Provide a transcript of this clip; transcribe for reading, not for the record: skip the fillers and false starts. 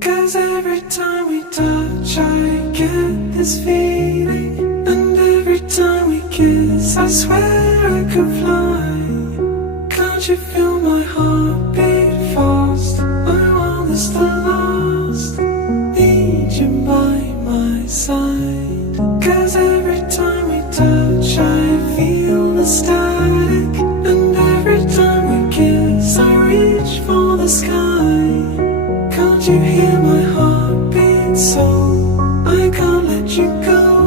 'Cause every time we touch I get this feeling, and every time we kiss I swear I could fly. Can't you feel my heart beat fast? I want this to last, need you by my side. 'Cause every time we touch I feel the static, and every time we kiss I reach for the sky. Can't you hear my heart beat? So I can't let you go.